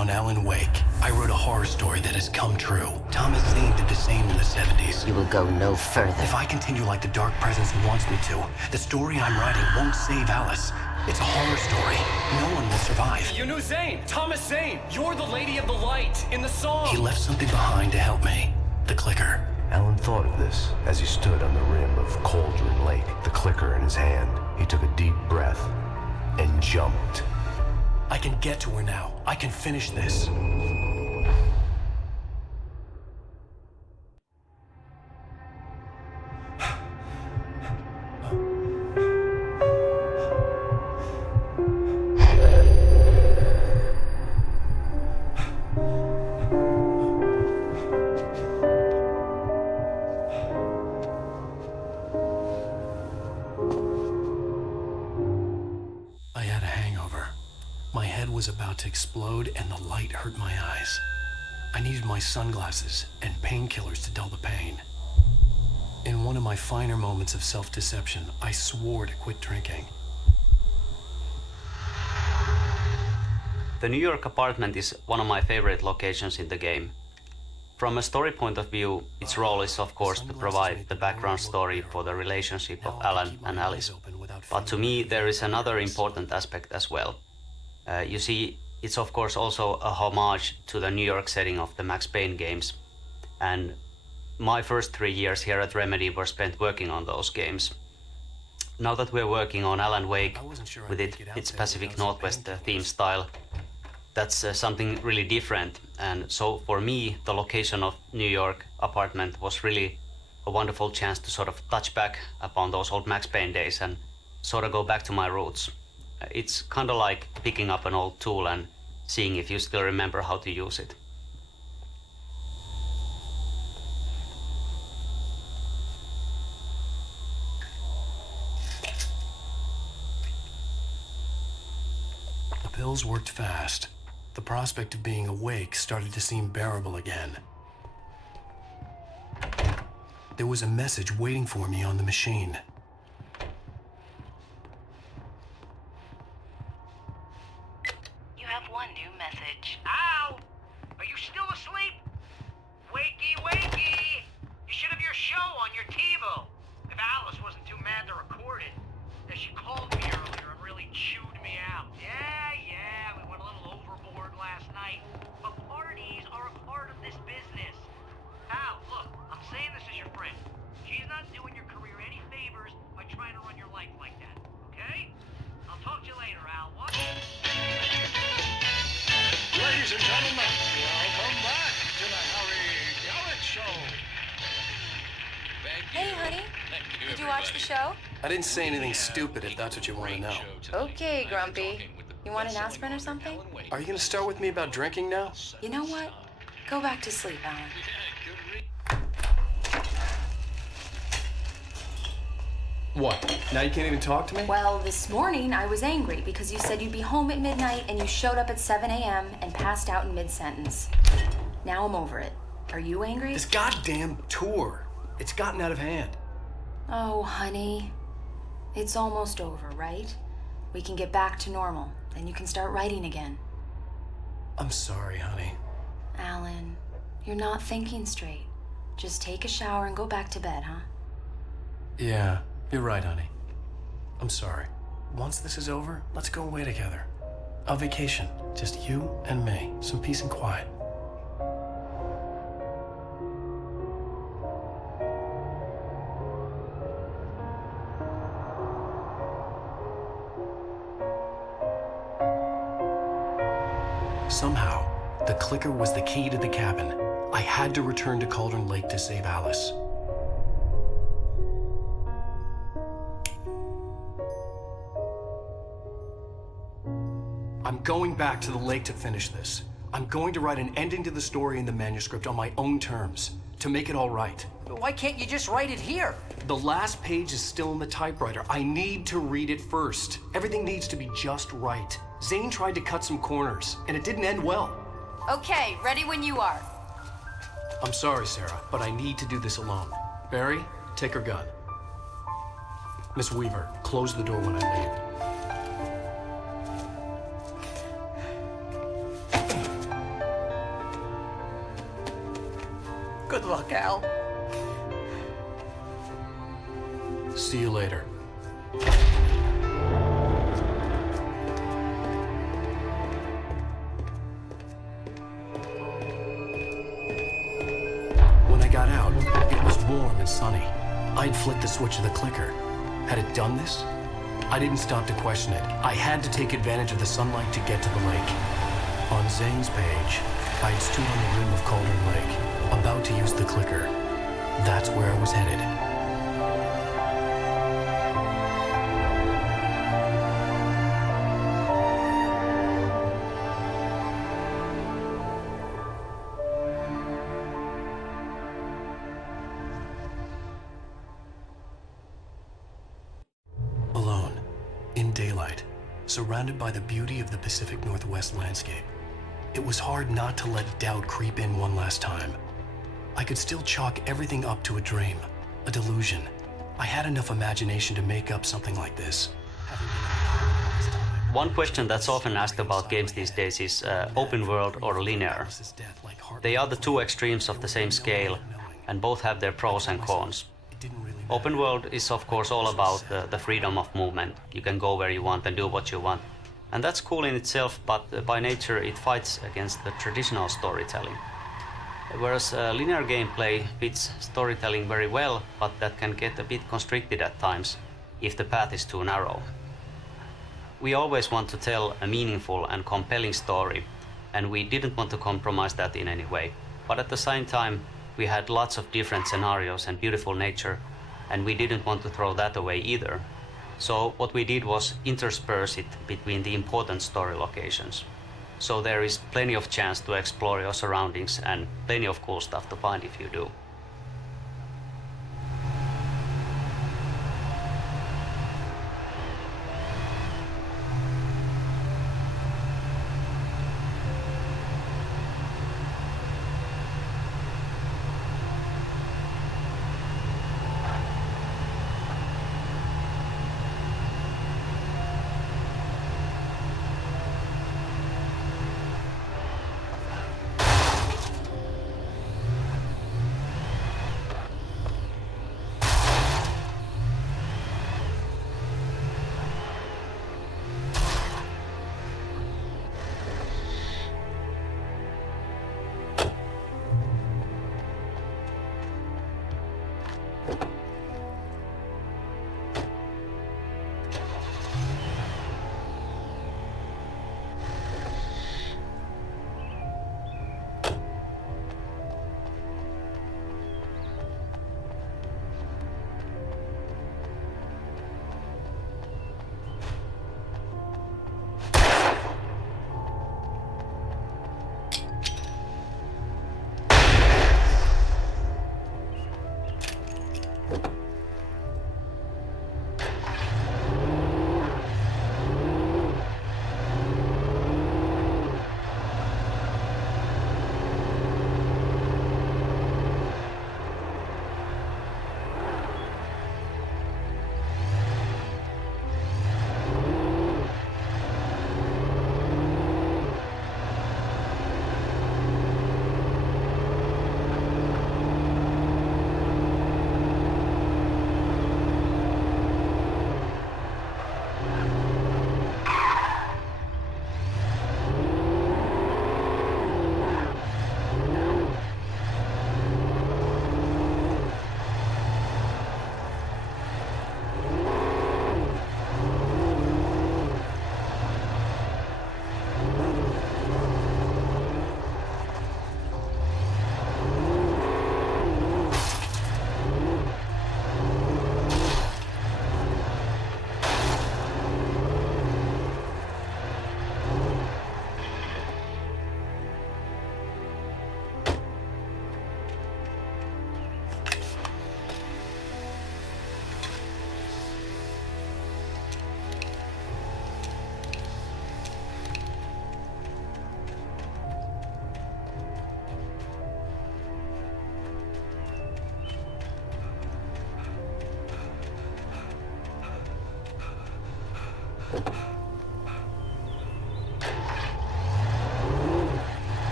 on Alan Wake. I wrote a horror story that has come true. Thomas Zane did the same in the 70s. You will go no further. If I continue like the Dark Presence wants me to, the story I'm writing won't save Alice. It's a horror story. No one will survive. You knew Zane! Thomas Zane! You're the Lady of the Light in the song! He left something behind to help me. The clicker. Alan thought of this as he stood on the rim of Cauldron Lake, the clicker in his hand. He took a deep breath and jumped. I can get to her now. I can finish this. I had a hangover. My head was about to explode and the light hurt my eyes. I needed my sunglasses and painkillers to dull the pain. In one of my finer moments of self-deception, I swore to quit drinking. The New York apartment is one of my favorite locations in the game. From a story point of view, its role is of course to provide the background story for the relationship of Alan and Alice. But to me there is another important aspect as well. You see, it's of course also a homage to the New York setting of the Max Payne games. And my first 3 years here at Remedy were spent working on those games. Now that we're working on Alan Wake with its Pacific Northwest theme style, that's something really different. And so for me, the location of New York apartment was really a wonderful chance to sort of touch back upon those old Max Payne days and sort of go back to my roots. It's kind of like picking up an old tool and seeing if you still remember how to use it. The pills worked fast. The prospect of being awake started to seem bearable again. There was a message waiting for me on the machine. You have one new message. Al! Are you still asleep? Wakey, wakey! You should have your show on your TiVo. If Alice wasn't too mad to record it. Yeah, she called me earlier and really chewed me out. Yeah, we went a little overboard last night. But parties are a part of this business. Al, look, I'm saying this as your friend. She's not doing your career any favors by trying to run your life like that, okay? I'll talk to you later, Al. What? Ladies and gentlemen, welcome back to the Harry Gallant Show. Hey, honey. Did you watch the show? I didn't say anything stupid if that's what you want to know. Okay, Grumpy. You want an aspirin or something? Are you going to start with me about drinking now? You know what? Go back to sleep, Alan. What? Now you can't even talk to me? Well, this morning I was angry because you said you'd be home at midnight and you showed up at 7 a.m. and passed out in mid-sentence. Now I'm over it. Are you angry? This goddamn tour. It's gotten out of hand. Oh, honey. It's almost over, right? We can get back to normal. Then you can start writing again. I'm sorry, honey. Alan, you're not thinking straight. Just take a shower and go back to bed, huh? Yeah, you're right, honey. I'm sorry. Once this is over, let's go away together. A vacation. Just you and me. Some peace and quiet. Somehow, the clicker was the key to the cabin. I had to return to Cauldron Lake to save Alice. I'm going back to the lake to finish this. I'm going to write an ending to the story in the manuscript on my own terms, to make it all right. Why can't you just write it here? The last page is still in the typewriter. I need to read it first. Everything needs to be just right. Zane tried to cut some corners, and it didn't end well. Okay, ready when you are. I'm sorry, Sarah, but I need to do this alone. Barry, take her gun. Miss Weaver, close the door when I leave. Good luck, Al. See you later. When I got out, it was warm and sunny. I'd flicked the switch of the clicker. Had it done this? I didn't stop to question it. I had to take advantage of the sunlight to get to the lake. On Zane's page, I'd stood on the rim of Cauldron Lake, about to use the clicker. That's where I was headed. Alone, in daylight, surrounded by the beauty of the Pacific Northwest landscape, it was hard not to let doubt creep in one last time. I could still chalk everything up to a dream, a delusion. I had enough imagination to make up something like this. One question that's often asked about games these days is open world or linear. They are the two extremes of the same scale, and both have their pros and cons. Open world is of course all about the freedom of movement. You can go where you want and do what you want. And that's cool in itself, but by nature it fights against the traditional storytelling. Whereas linear gameplay fits storytelling very well, but that can get a bit constricted at times if the path is too narrow. We always want to tell a meaningful and compelling story, and we didn't want to compromise that in any way. But at the same time, we had lots of different scenarios and beautiful nature, and we didn't want to throw that away either. So what we did was intersperse it between the important story locations. So there is plenty of chance to explore your surroundings and plenty of cool stuff to find if you do.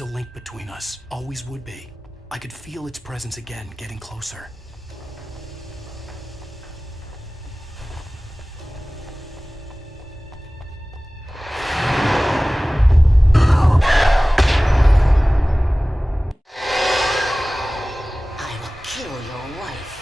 was a link between us, always would be. I could feel its presence again, getting closer. I will kill your wife.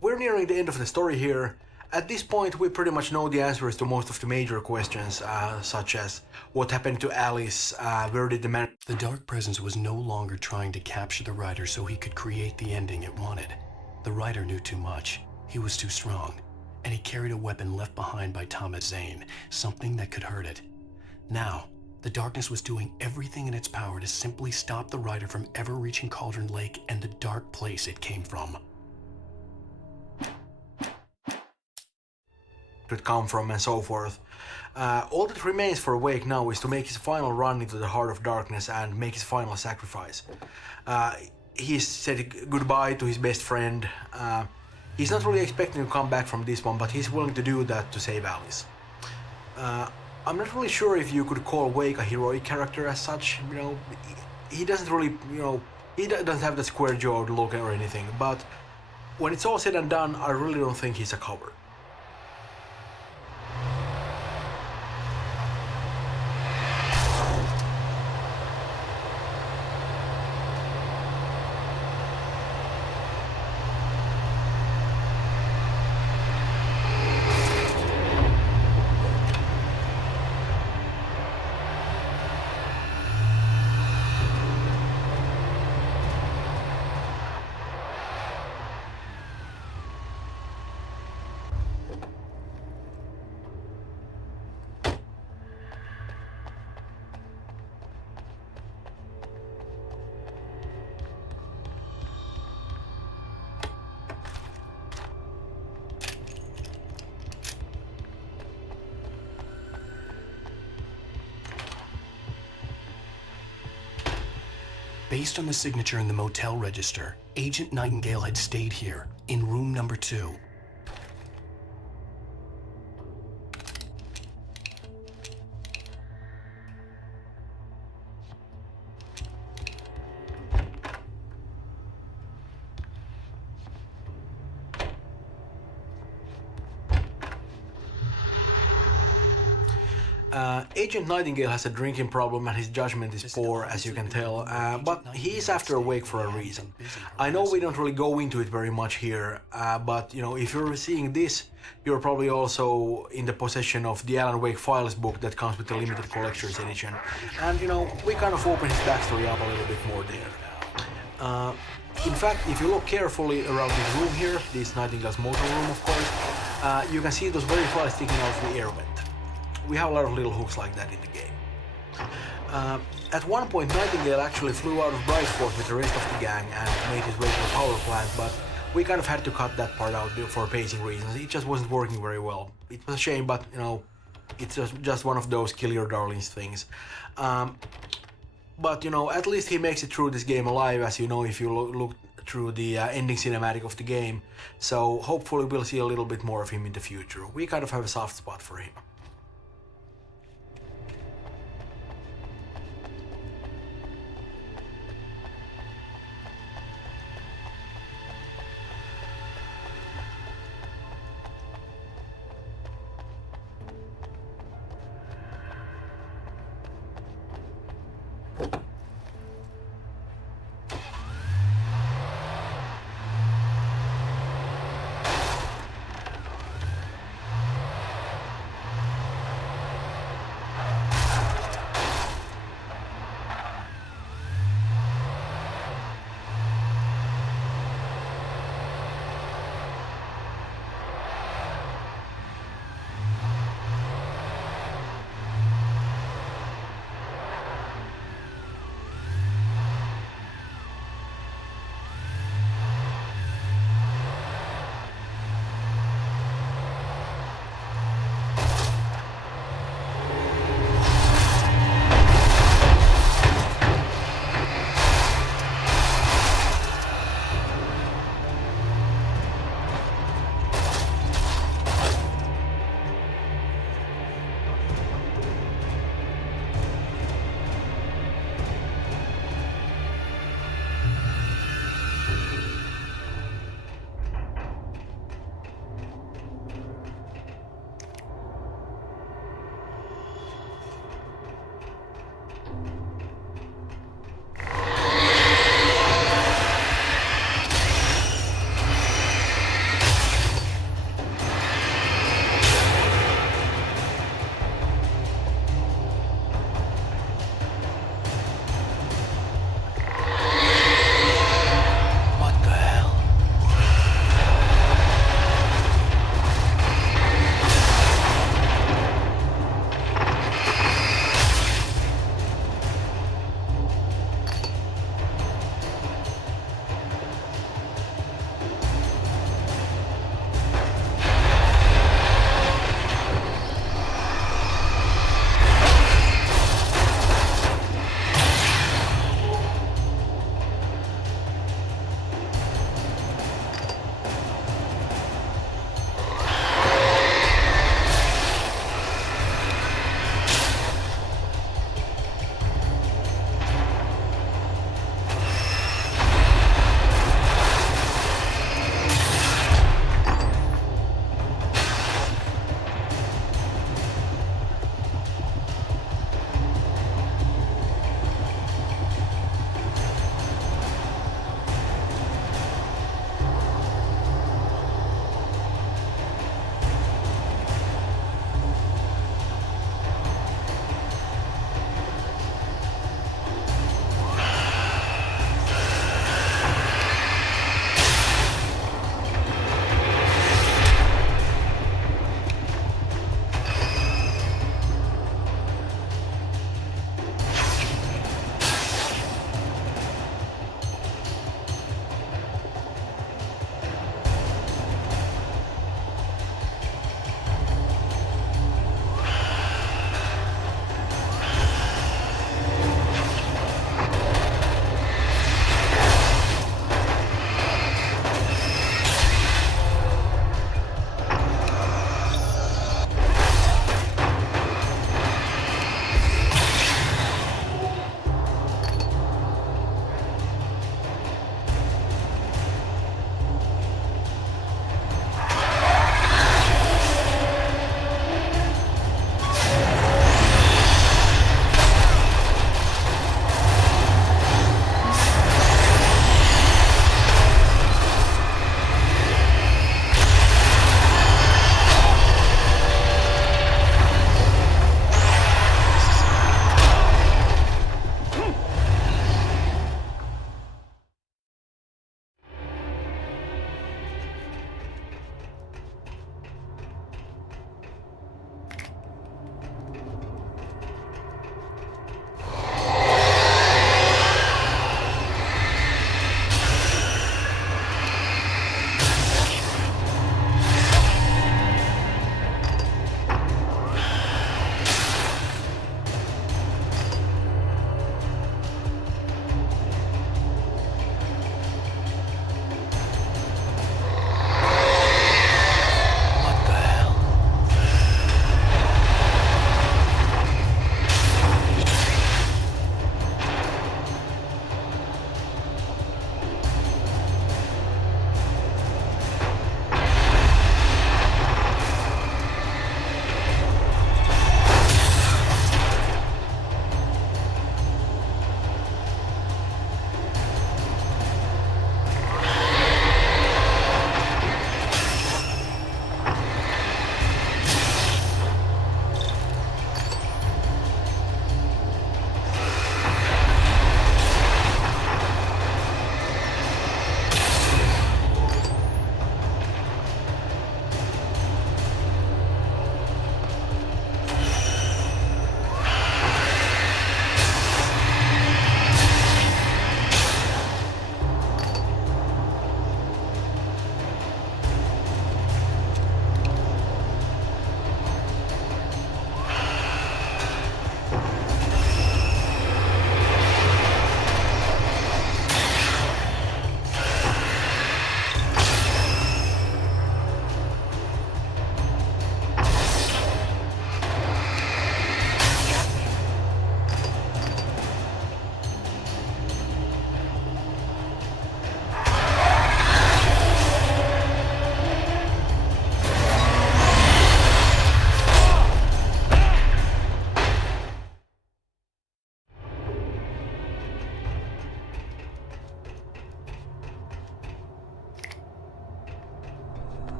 We're nearing the end of the story here. At this point, we pretty much know the answers to most of the major questions, such as what happened to Alice, where did the man... The Dark Presence was no longer trying to capture the writer so he could create the ending it wanted. The writer knew too much. He was too strong. And he carried a weapon left behind by Thomas Zane, something that could hurt it. Now, the darkness was doing everything in its power to simply stop the writer from ever reaching Cauldron Lake and the dark place it came from. Could come from and so forth. All that remains for Wake now is to make his final run into the heart of darkness and make his final sacrifice. He's said goodbye to his best friend. He's not really expecting to come back from this one, but he's willing to do that to save Alice. I'm not really sure if you could call Wake a heroic character as such. You know, he doesn't really, he doesn't have that square-jawed look or anything, but when it's all said and done, I really don't think he's a coward. Based on the signature in the motel register, Agent Nightingale had stayed here, in room number 2. Agent Nightingale has a drinking problem and his judgment is poor, as you can tell, but he's after a Wake for a reason. I know we don't really go into it very much here, but if you're seeing this, you're probably also in the possession of the Alan Wake Files book that comes with the limited collector's edition, and we kind of open his backstory up a little bit more there. In fact, if you look carefully around this room here, this Nightingale's motor room of course, you can see those very files sticking out of the air vent. We have a lot of little hooks like that in the game. At one point, Nightingale actually flew out of Brightsport with the rest of the gang and made his way to the power plant, but we kind of had to cut that part out for pacing reasons. It just wasn't working very well. It was a shame, but it's just one of those kill your darlings things. But at least he makes it through this game alive, as you know if you look through the ending cinematic of the game. So hopefully we'll see a little bit more of him in the future. We kind of have a soft spot for him.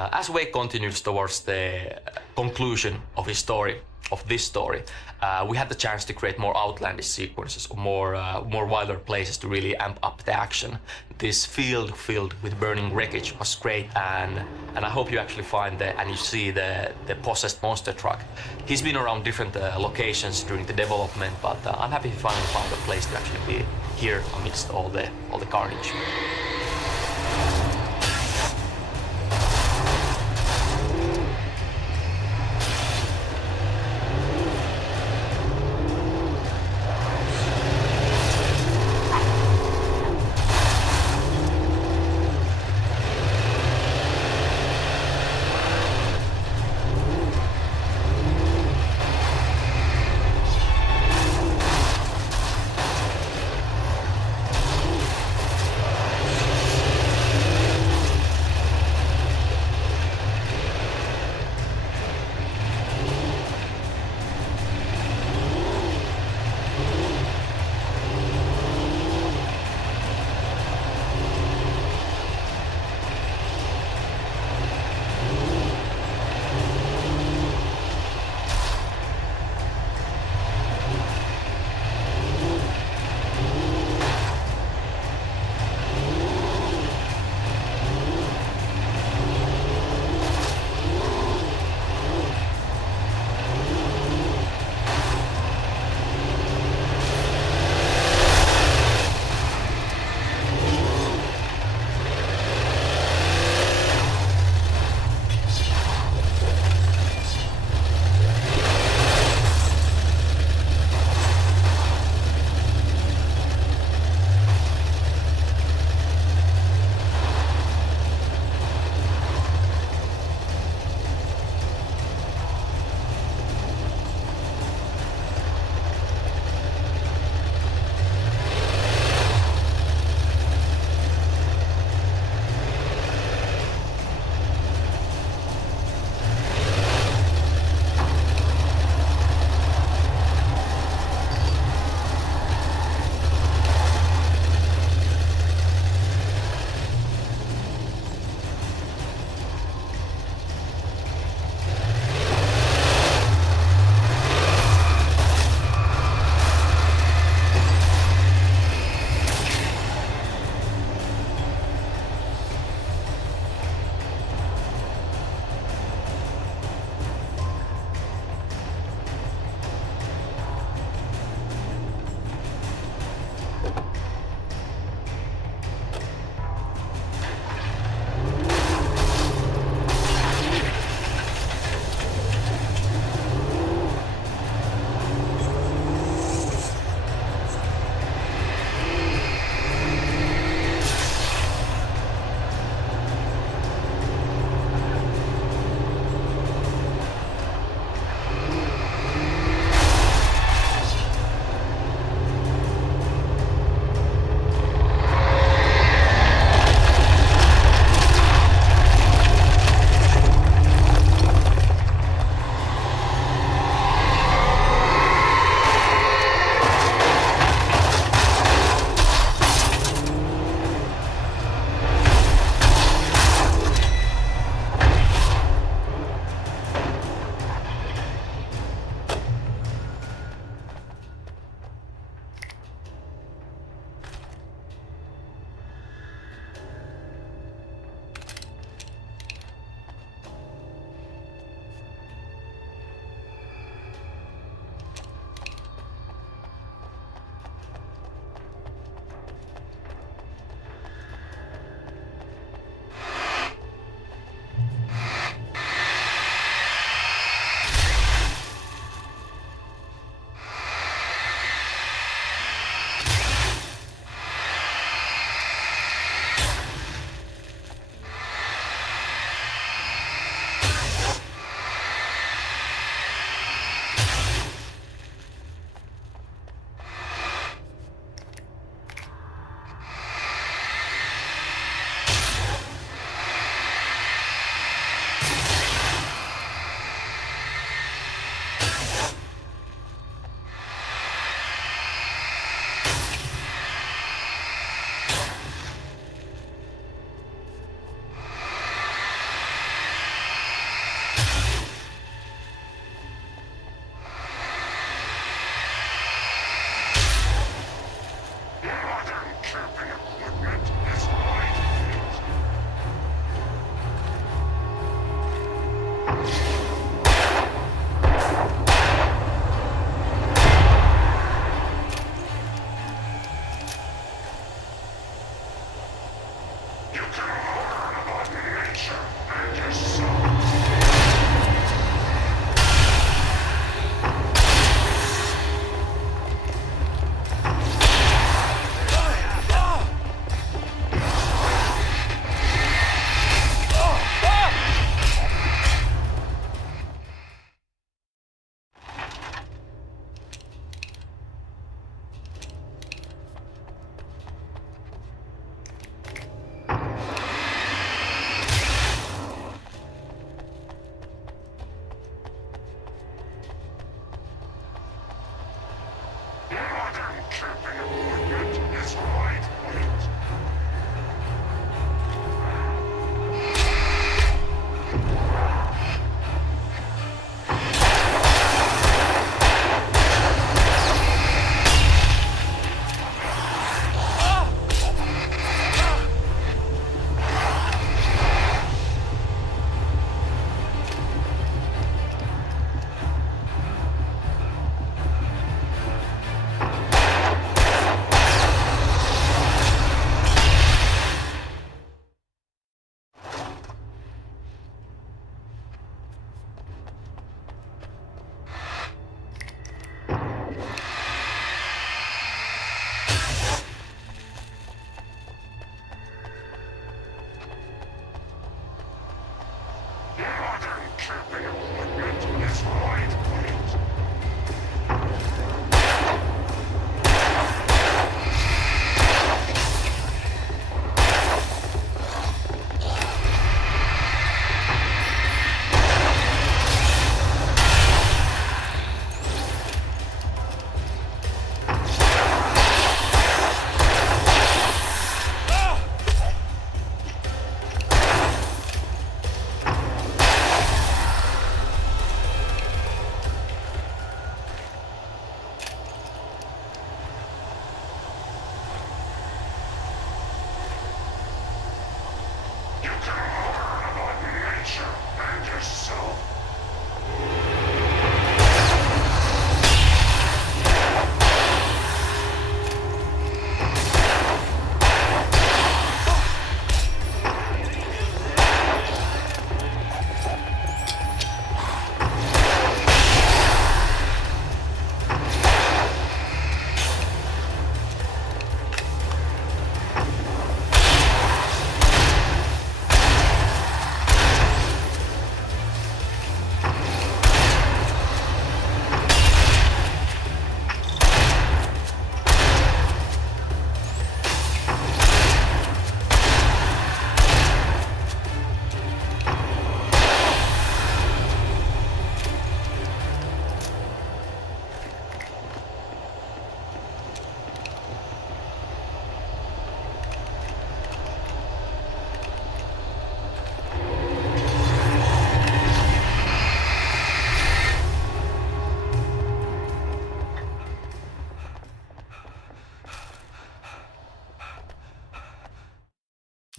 As Wake continues towards the conclusion of his story, of this story, we had the chance to create more outlandish sequences, more wilder places to really amp up the action. This field filled with burning wreckage was great, and I hope you actually find and you see the possessed monster truck. He's been around different locations during the development, but I'm happy he finally found a place to actually be here amidst all the carnage.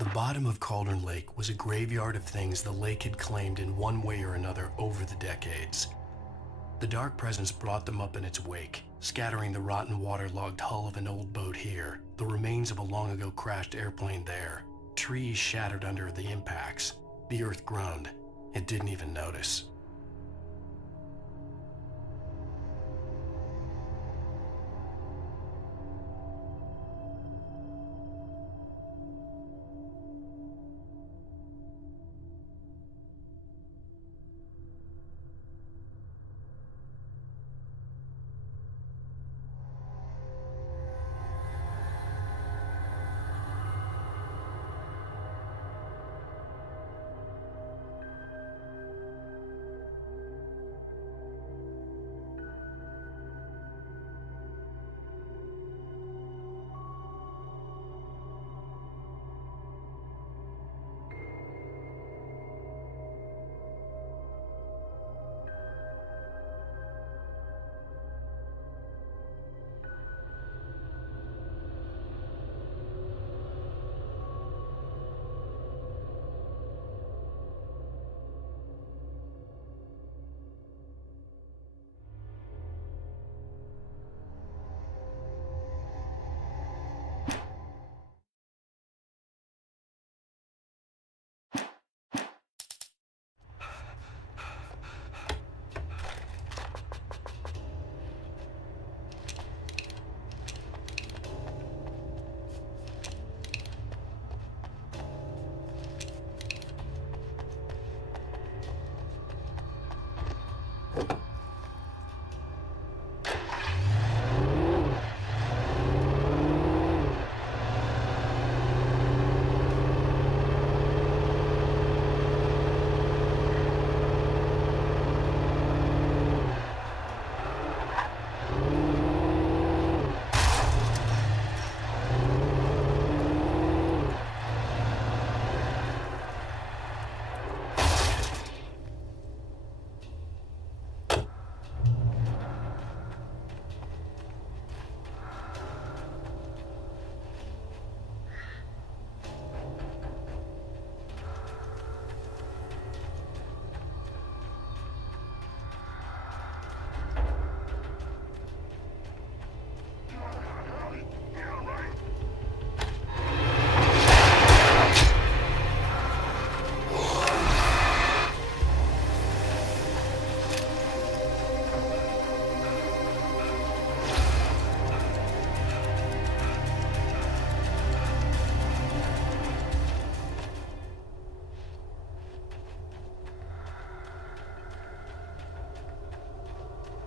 The bottom of Cauldron Lake was a graveyard of things the lake had claimed in one way or another over the decades. The dark presence brought them up in its wake, scattering the rotten waterlogged hull of an old boat here, the remains of a long ago crashed airplane there, trees shattered under the impacts. The earth groaned. It didn't even notice.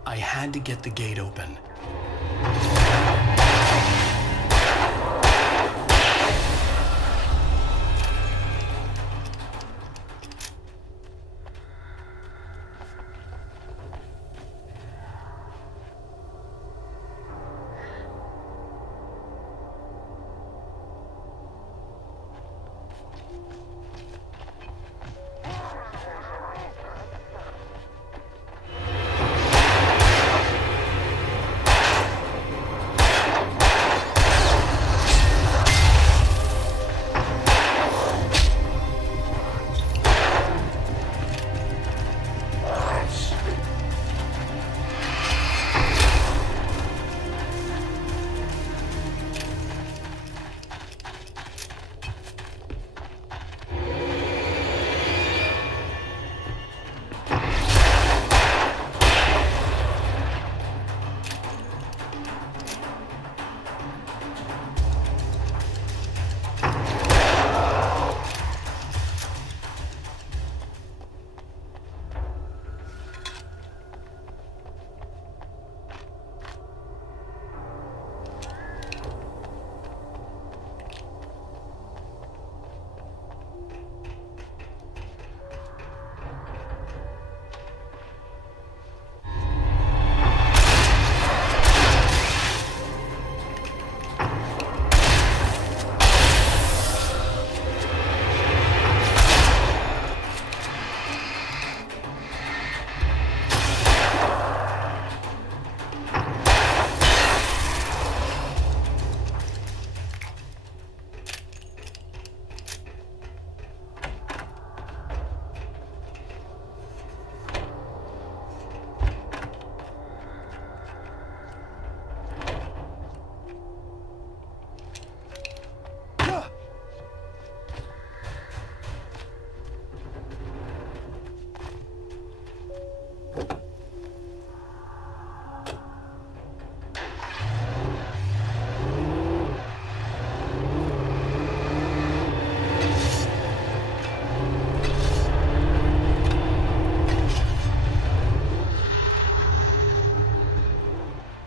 I had to get the gate open.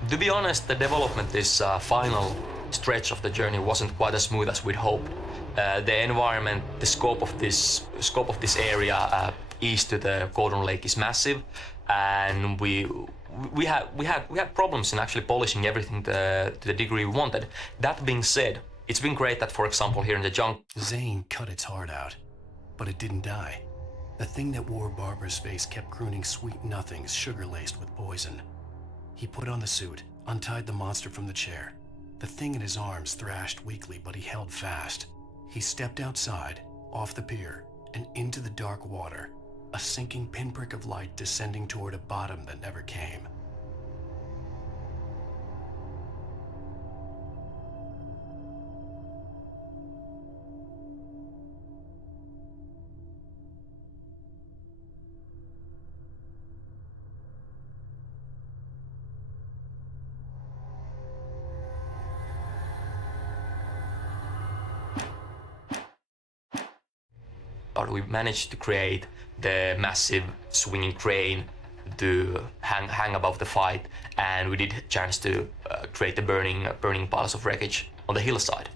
To be honest, the development this final stretch of the journey wasn't quite as smooth as we'd hoped. The environment, the scope of this area east to the Golden Lake is massive, and we had problems in actually polishing everything to the degree we wanted. That being said, it's been great that, for example, here in the jungle, Zane cut its heart out, but it didn't die. The thing that wore Barbara's face kept crooning sweet nothings sugar-laced with poison. He put on the suit, untied the monster from the chair. The thing in his arms thrashed weakly, but he held fast. He stepped outside, off the pier, and into the dark water, a sinking pinprick of light descending toward a bottom that never came. we managed to create the massive swinging crane to hang above the fight, and we did chance to create the burning piles of wreckage on the hillside.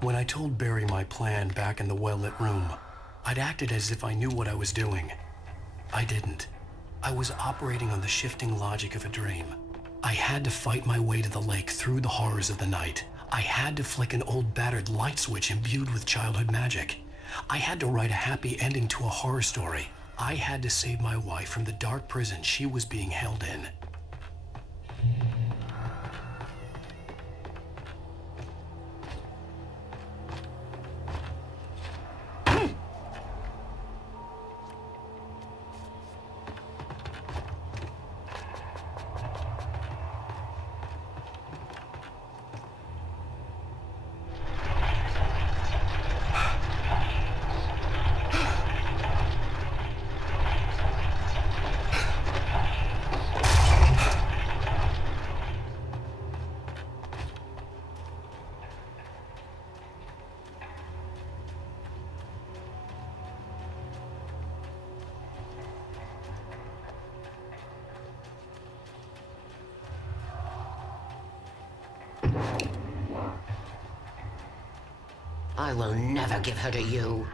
When I told Barry my plan back in the well-lit room, I'd acted as if I knew what I was doing. I didn't. I was operating on the shifting logic of a dream. I had to fight my way to the lake through the horrors of the night. I had to flick an old battered light switch imbued with childhood magic. I had to write a happy ending to a horror story. I had to save my wife from the dark prison she was being held in. I will never give her to you.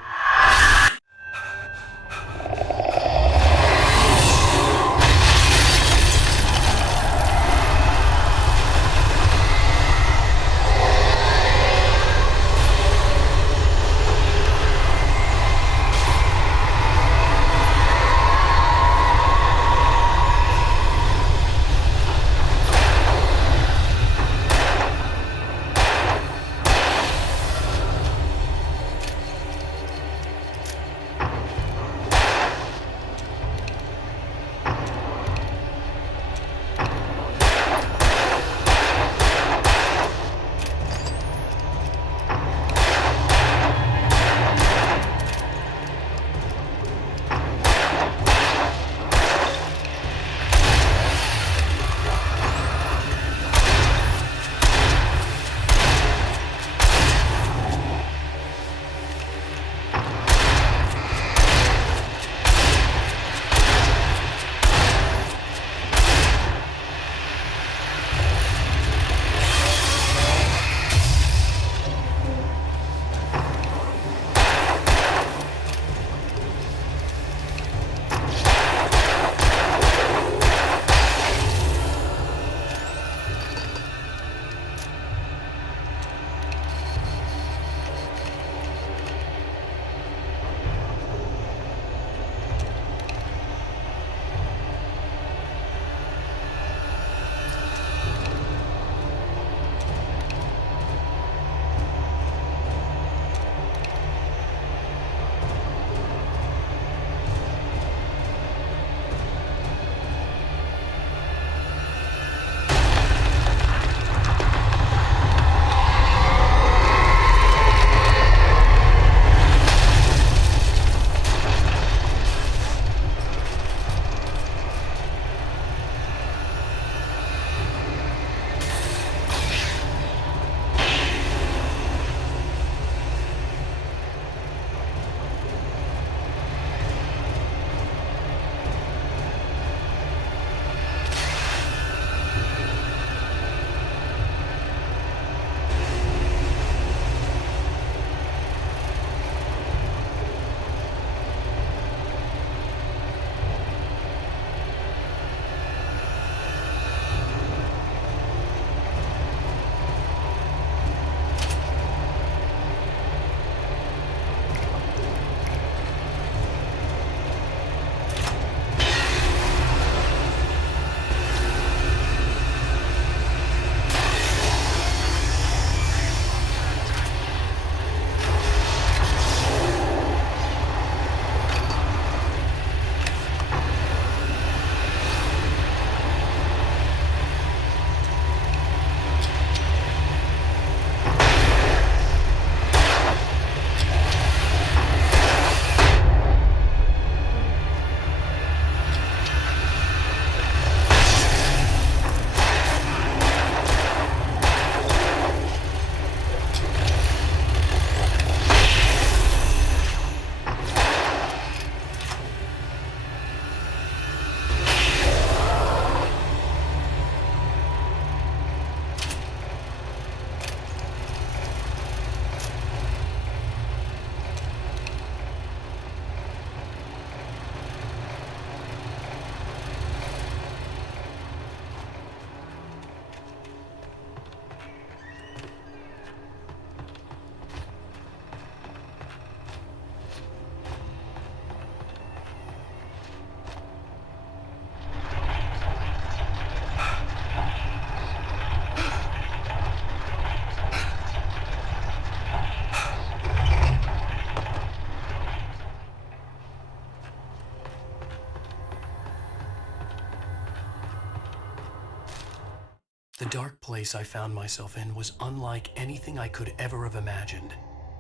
The dark place I found myself in was unlike anything I could ever have imagined.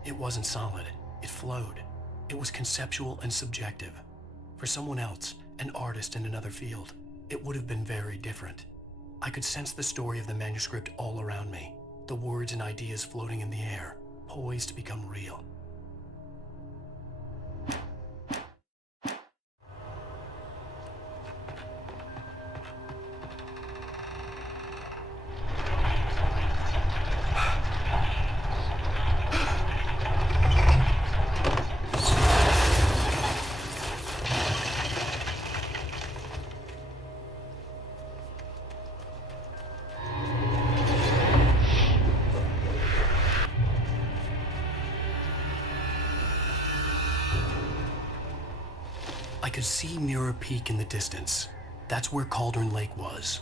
It wasn't solid, it flowed. It was conceptual and subjective. For someone else, an artist in another field, it would have been very different. I could sense the story of the manuscript all around me, the words and ideas floating in the air, poised to become real. I could see Mirror Peak in the distance. That's where Cauldron Lake was.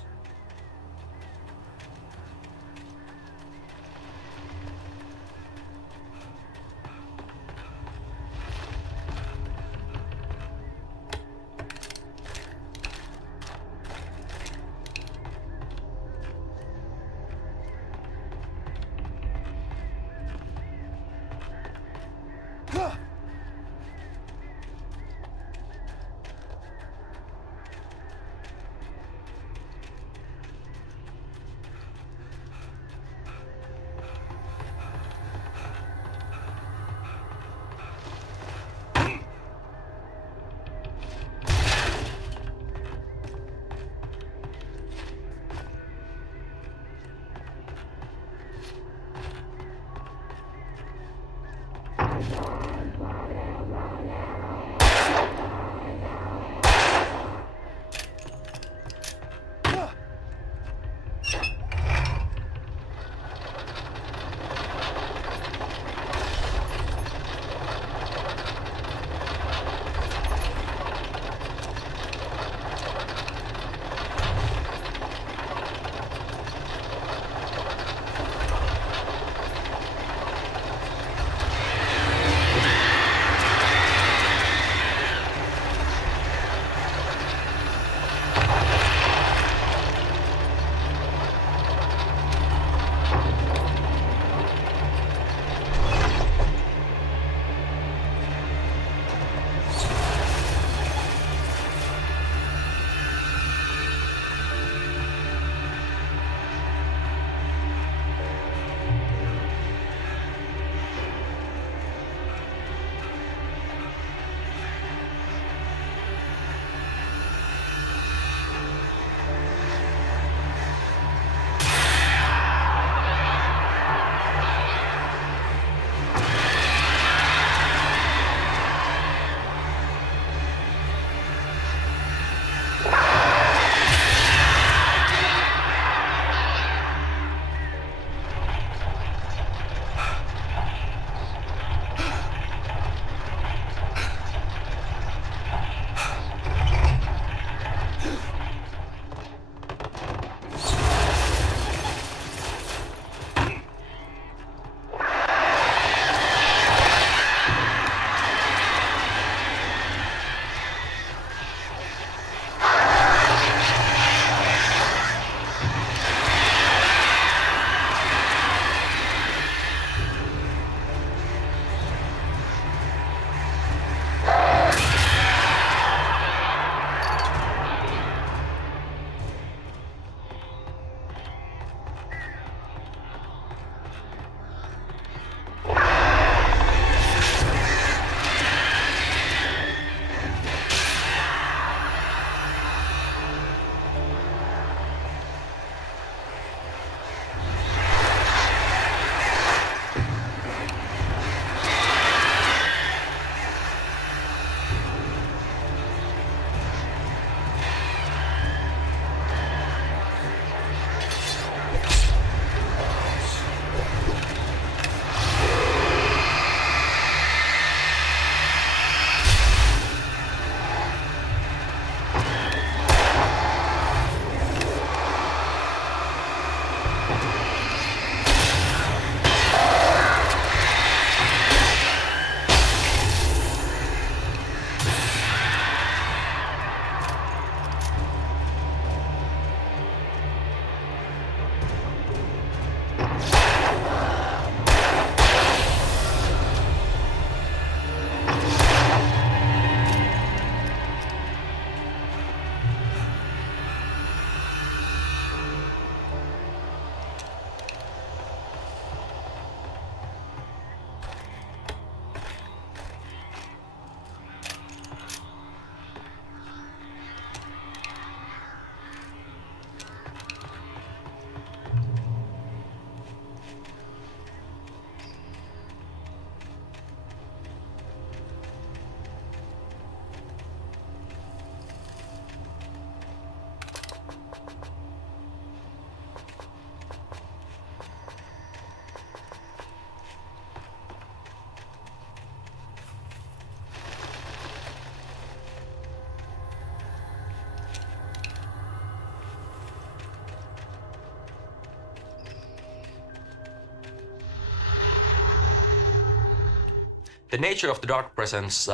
The nature of the dark presence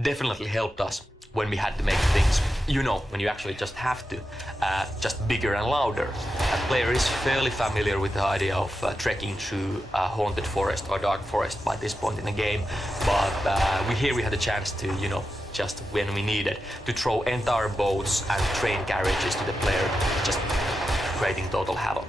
definitely helped us when we had to make things, you know, when you actually just have to, just bigger and louder. A player is fairly familiar with the idea of trekking through a haunted forest or dark forest by this point in the game, but we had a chance to, you know, just when we needed, to throw entire boats and train carriages to the player, just creating total havoc.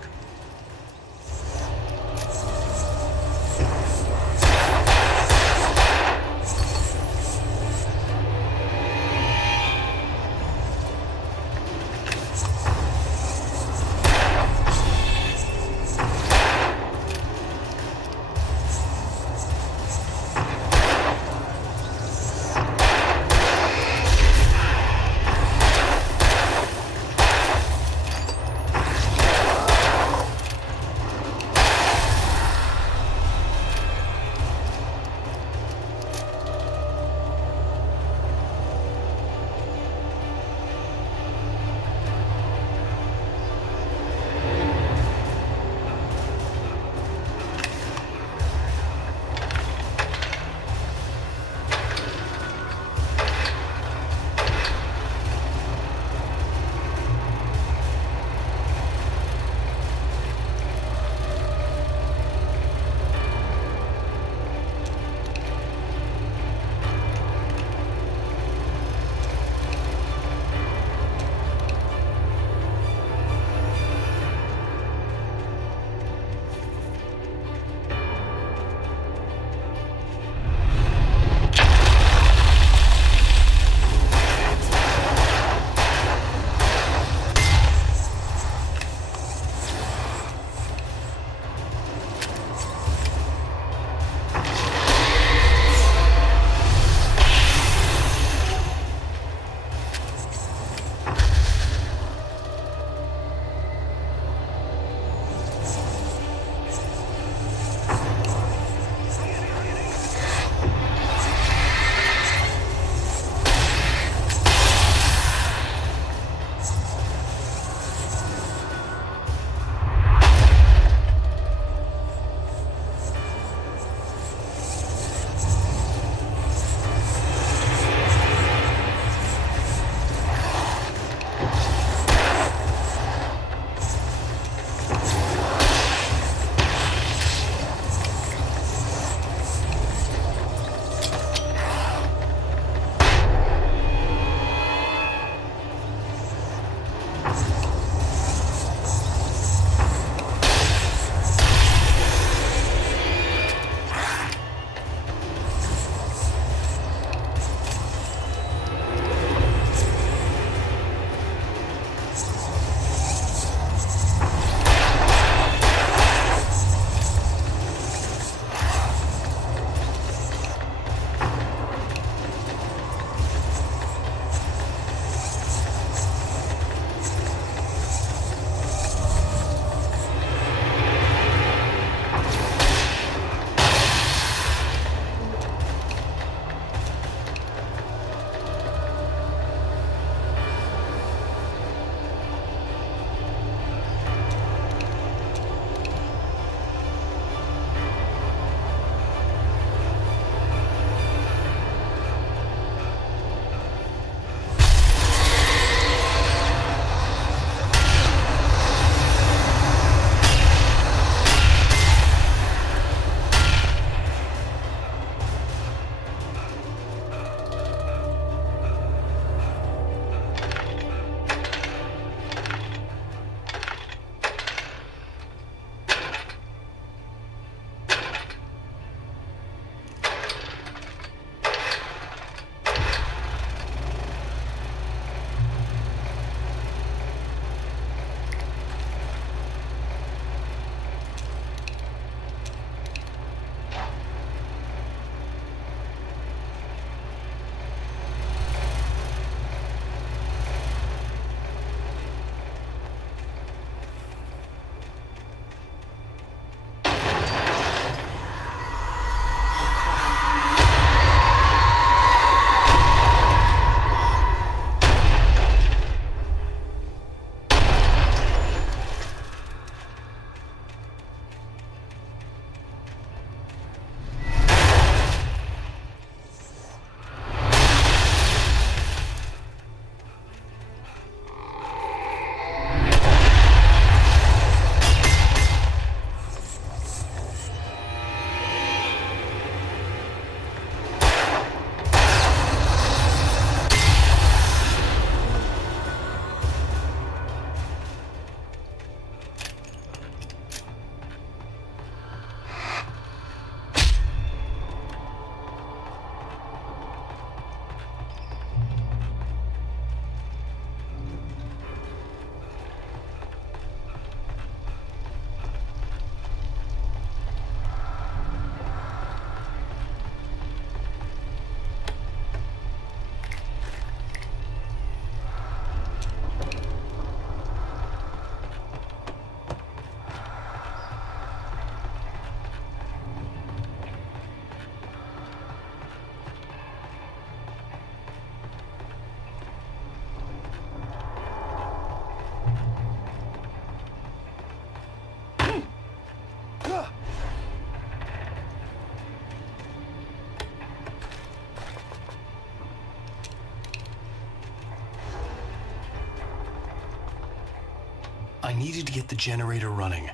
I needed to get the generator running.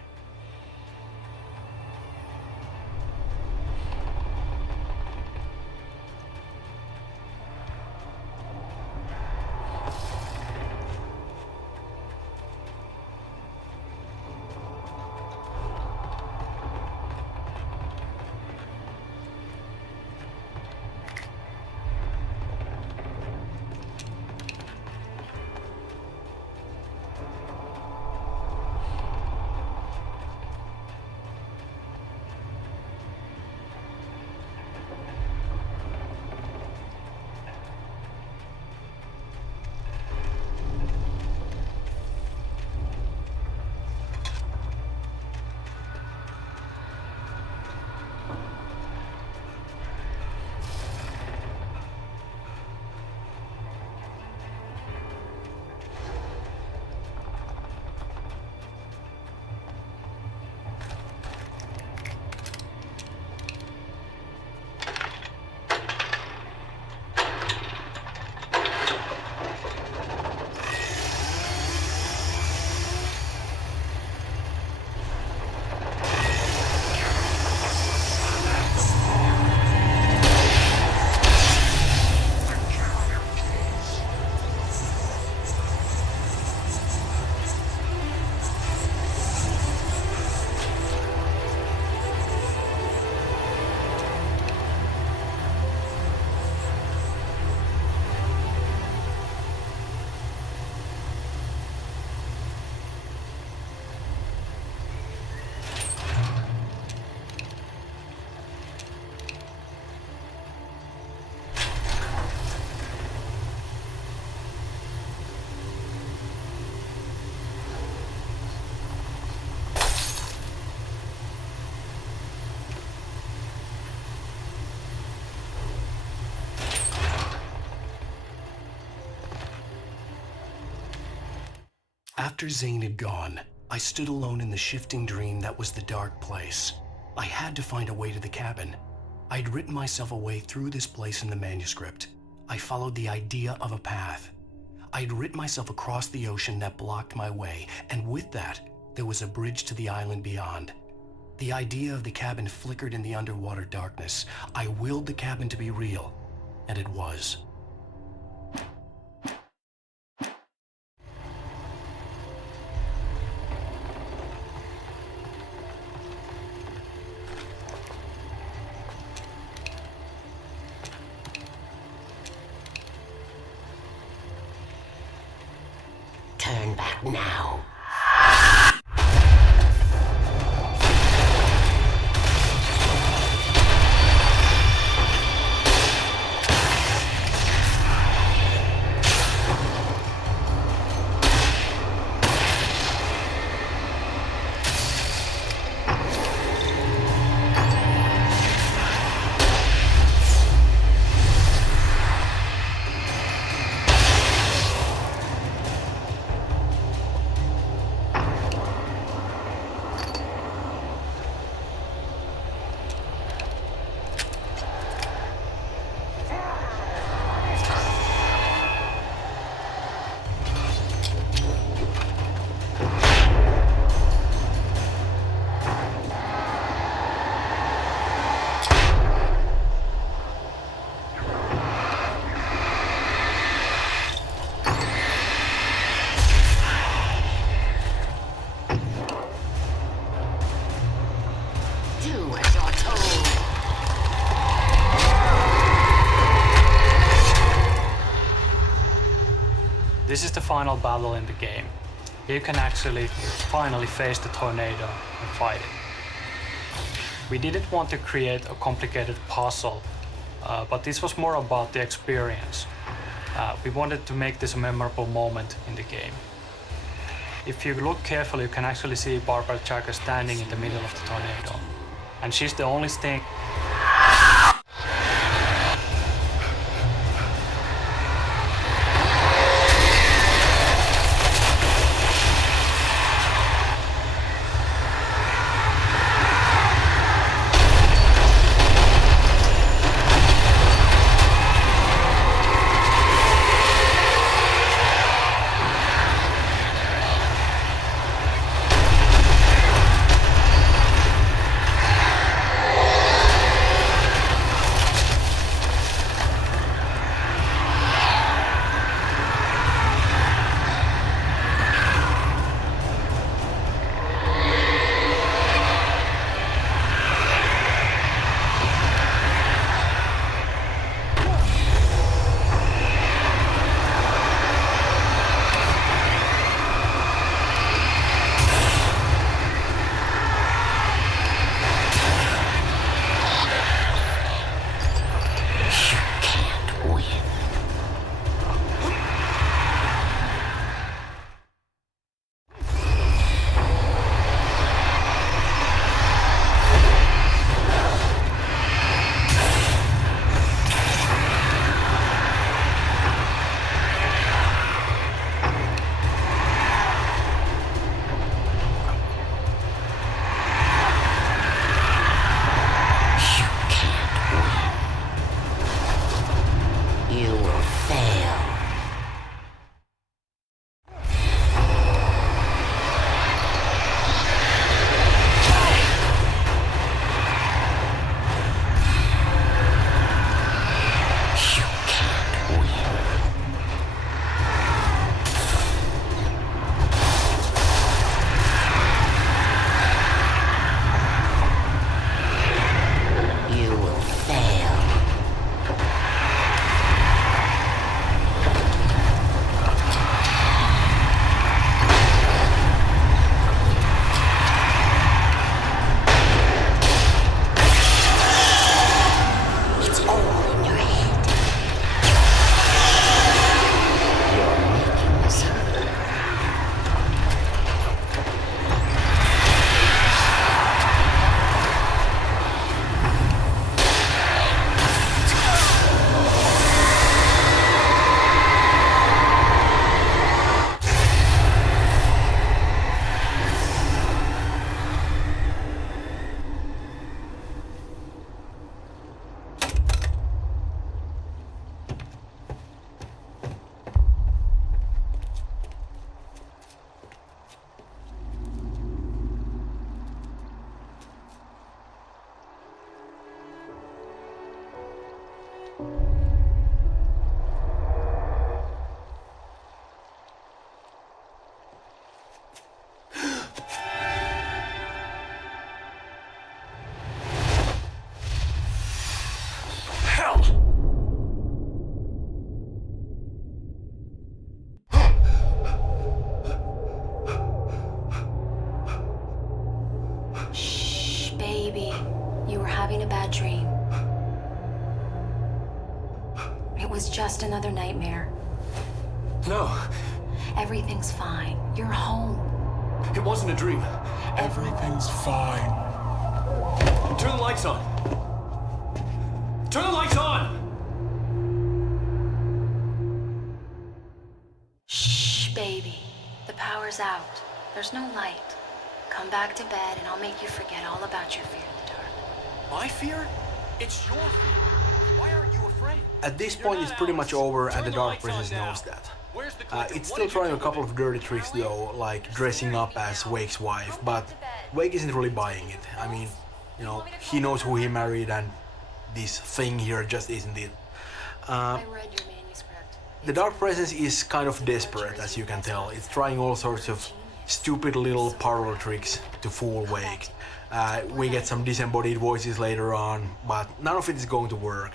After Zane had gone, I stood alone in the shifting dream that was the dark place. I had to find a way to the cabin. I'd written myself a way through this place in the manuscript. I followed the idea of a path. I'd written myself across the ocean that blocked my way, and with that, there was a bridge to the island beyond. The idea of the cabin flickered in the underwater darkness. I willed the cabin to be real, and it was. Turn back now. This is the final battle in the game. You can actually finally face the tornado and fight it. We didn't want to create a complicated puzzle, but this was more about the experience. We wanted to make this a memorable moment in the game. If you look carefully, you can actually see Barbara Jagger standing in the middle of the tornado. And she's the only thing. Baby, you were having a bad dream. It was just another nightmare. No, Everything's fine. You're home. it wasn't a dream. Everything's fine. Turn the lights on. Turn the lights on! Shh, baby. The power's out. There's no light. Come back to bed and I'll make you forget all about your fear in the dark. My fear? It's your fear. Why aren't you afraid? At this point, it's pretty much over, and the Dark Princess knows that. It's still trying a couple of dirty tricks though, like dressing up as Wake's wife, but Wake isn't really buying it. I mean, you know, he knows who he married, and this thing here just isn't it. I read your manuscript. The Dark Presence is kind of desperate, as you can tell. It's trying all sorts of stupid little parlor tricks to fool Wake. We get some disembodied voices later on, but none of it is going to work.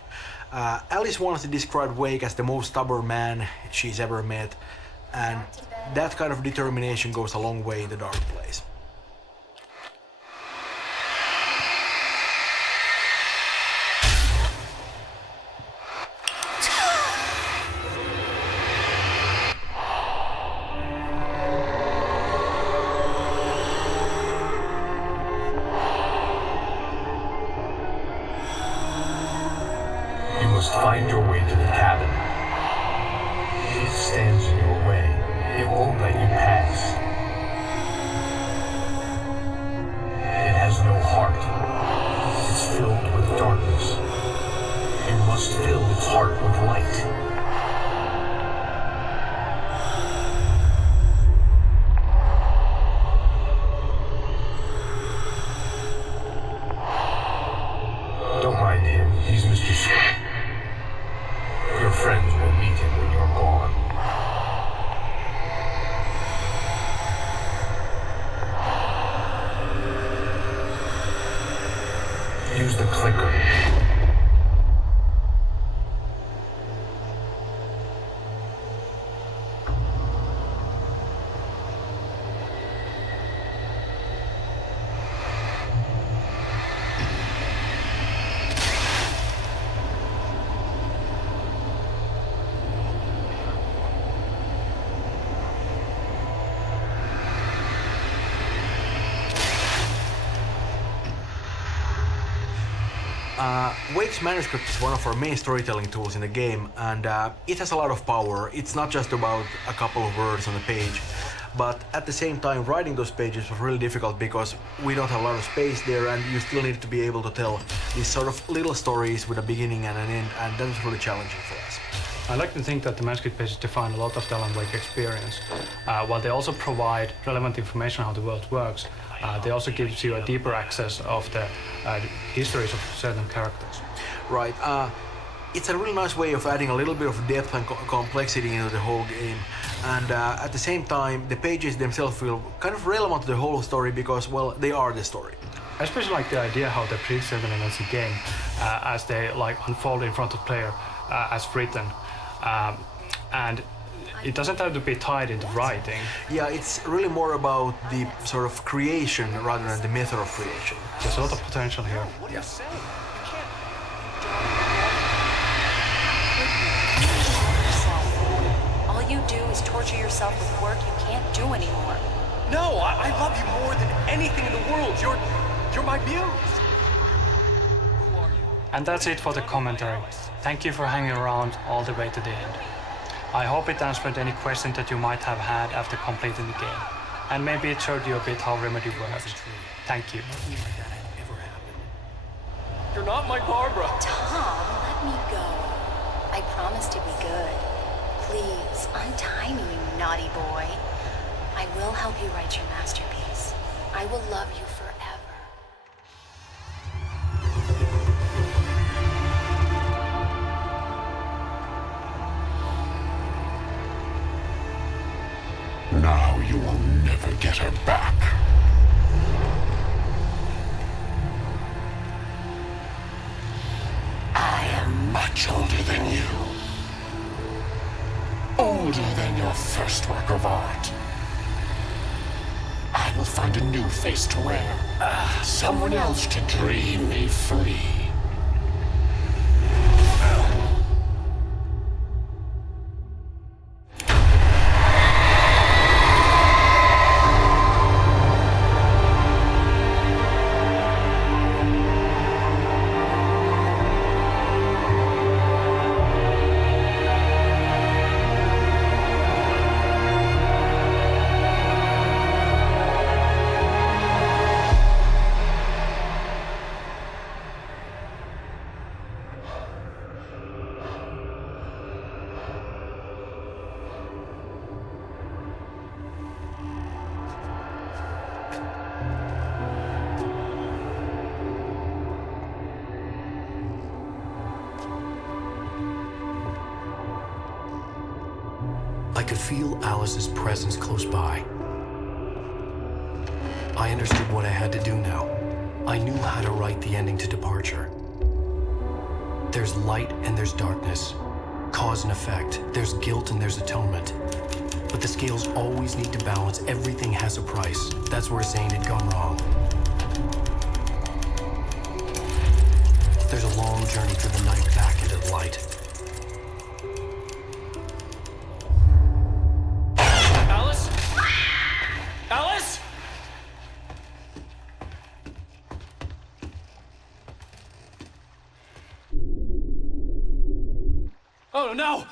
Alice wants to describe Wake as the most stubborn man she's ever met, and that kind of determination goes a long way in the Dark Place. You must find your way to the cabin. It stands in your way. It won't let you pass. It has no heart. It's filled with darkness. You must fill its heart with light. Don't mind him. He's Mr. Scott. Your friends will meet him when you're gone. Use the clicker. Wake's manuscript is one of our main storytelling tools in the game, and it has a lot of power. It's not just about a couple of words on the page, but at the same time, writing those pages was really difficult because we don't have a lot of space there, and you still need to be able to tell these sort of little stories with a beginning and an end, and that was really challenging for us. I like to think that the manuscript pages define a lot of the Alan Wake experience. While they also provide relevant information on how the world works, they also gives you a deeper access of the histories of certain characters. Right. It's a really nice way of adding a little bit of depth and complexity into the whole game. And at the same time, the pages themselves feel kind of relevant to the whole story because, well, they are the story. I especially like the idea how they predict certain events in the game as they like unfold in front of the player as written. And it doesn't have to be tied into writing. Yeah, it's really more about the sort of creation rather than the method of creation. There's a lot of potential here. Yeah. All you do is torture yourself with work you can't do anymore. No, I love you more than anything in the world. You're my muse. Who are you? And that's it for the commentary. Thank you for hanging around all the way to the end. I hope it answered any questions that you might have had after completing the game. And maybe it showed you a bit how Remedy works. Thank you. You're not my Barbara. Tom, let me go. I promise to be good. Please, untie me, you naughty boy. I will help you write your masterpiece. I will love you forever. Now you will never get her back. I am much older than you. Older than your first work of art. I will will find a new face to wear. Someone else to dream me free. I could feel Alice's presence close by. I understood what I had to do now. I knew how to write the ending to Departure. There's light and there's darkness. Cause and effect. There's guilt and there's atonement. But the scales always need to balance. Everything has a price. That's where Zane had gone wrong. There's a long journey through the night back into the light. Alice? Alice? Oh no!